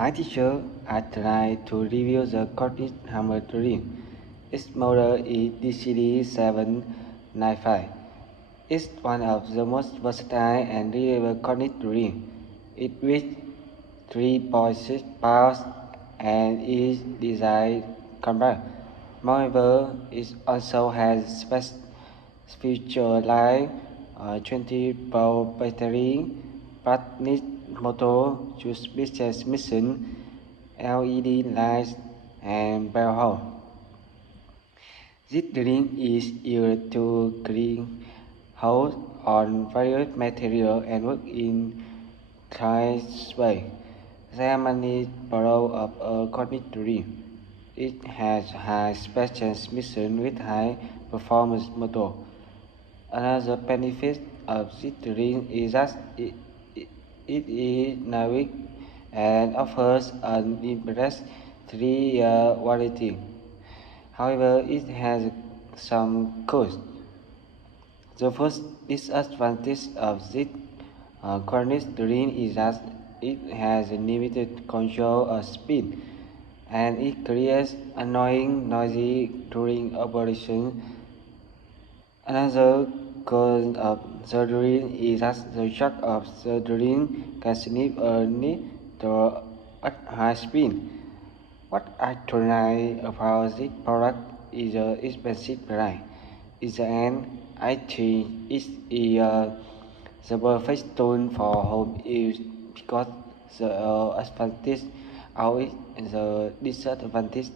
Hi teacher, I tried to review the cordless hammer drill. Its model is DCD795. It's one of the most versatile and reliable cordless drill. It weighs 3.6 pounds and is designed compact. Moreover, it also has feature like 20-volt battery, magnet motor, juice business mission, LED lights, and bell hole. This drink is used to clean house on various materials and work in various ways. There are many pros of a cordless drink. It has high speed transmission with high performance motor. Another benefit of this drink is that it is dynamic and offers an impressive 3-year warranty. However, it has some costs. The first disadvantage of this cordless drink is that it has a limited control of speed, and it creates annoying noise during operation. Another cause of the drink is that the shock of the drink can snip a needle at high speed. What I like about this product is the expensive price. In the end, I think it is the perfect tool for home use because the advantage outweighs the disadvantage.